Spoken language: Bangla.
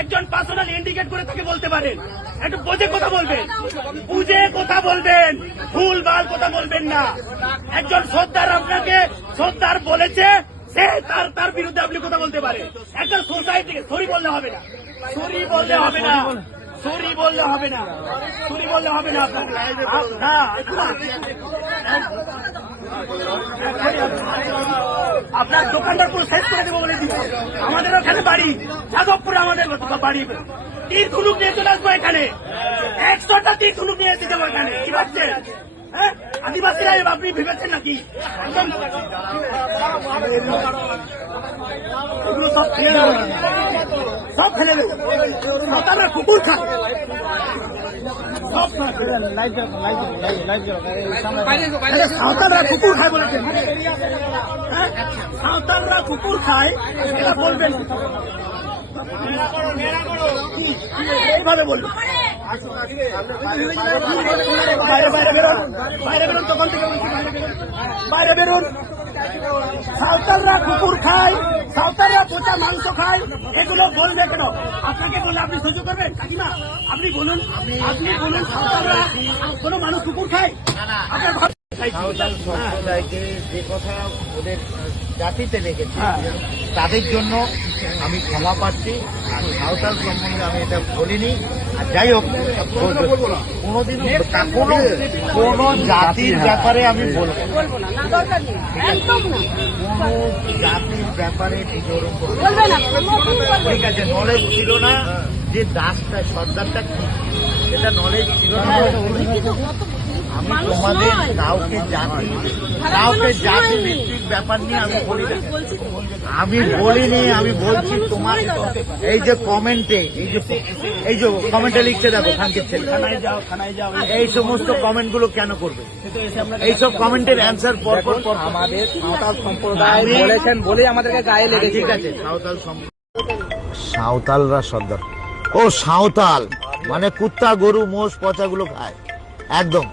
একজন পার্সোনাল ইন্ডিকেট করে তাকে বলতে পারেন, একটু বুঝে কথা বলবেন, বুঝে কথা বলবেন, ভুল ভাল কথা বলবেন না। একজন সর্দার আপনাকে সর্দার বলেছে, সে তার বিরুদ্ধে আপনি কথা বলতে পারেন। একটা সোসাইটি সরি বললে হবে না, সরি বললে হবে না, সরি বললে হবে না, সরি বললে হবে না। আপনার দোকানদার পুরো শেষ করে দেবো বলে দিচ্ছে। আমাদের ওখানে বাড়ি যাদবপুরে, আমাদের বাড়ি তীর ধনুক নিয়ে চলে আসবো এখানে, 100টা তীর ধনুক নিয়ে এসে যাবো এখানে। কি ভাবছেন? হ্যাঁ, আদিবাসীরা আপনি ভেবেছেন নাকি? এগুলো সব ফেলে দেবো, সব ফেলে দেবো। সাঁওতালরা কুকুর খায়, সাঁওতালরা কুকুর খায় বলেছেন। সাঁওতালরা কুকুর খায় এটা বলবেন, এইভাবে বলবেন। বাইরে বাইরে বেরোন, বাইরে বেরোন, তখন থেকে বাইরে বেরোন। সাঁওতালরা কুকুর খায়, সাঁওতালরা পচা মাংস খায়, এগুলো বলবে কেন? আপনাকে বললে আপনি সহ্য করবেন? কাকিমা আপনি বলুন, আপনি বলুন সাঁওতালরা কোনো মানুষ কুকুর খায়? আপনার সাঁওতাল সম্প্রদায়কে যে কথা ওদের জাতিতে লেগেছে তাদের জন্য আমি ক্ষমা পাচ্ছি। আর সাঁওতাল সম্বন্ধে আমি এটা বলিনি। আর যাই হোক, কোনোদিন কোনো জাতির ব্যাপারে আমি বলবো না, কোনো জাতির ব্যাপারে বিবরণ করবো না। ঠিক আছে, নলেজ ছিল না যে দাসটা সর্দারটা কি, সেটা নলেজ ছিল না। আমি তোমাদের কাউকে জাতি ভিত্তিক ব্যাপার নিয়ে আমি বলি না, আমি বলিনি। আমি বলছি তোমার এই যে কমেন্টে, এই যে কমেন্টে লিখতে দেখো খানকে ছেলে, এই সমস্ত কমেন্ট গুলো কেন করবে? এইসব কমেন্টের অ্যান্সার পর আমাদের সাঁওতাল সম্প্রদায় বলেছেন বলে আমাদেরকে গায়ে লেগে। ঠিক আছে, সাঁওতালরা সর্দার। ও সাঁওতাল মানে কুত্তা, গরু, মোষ, পচাগুলো খায় একদম।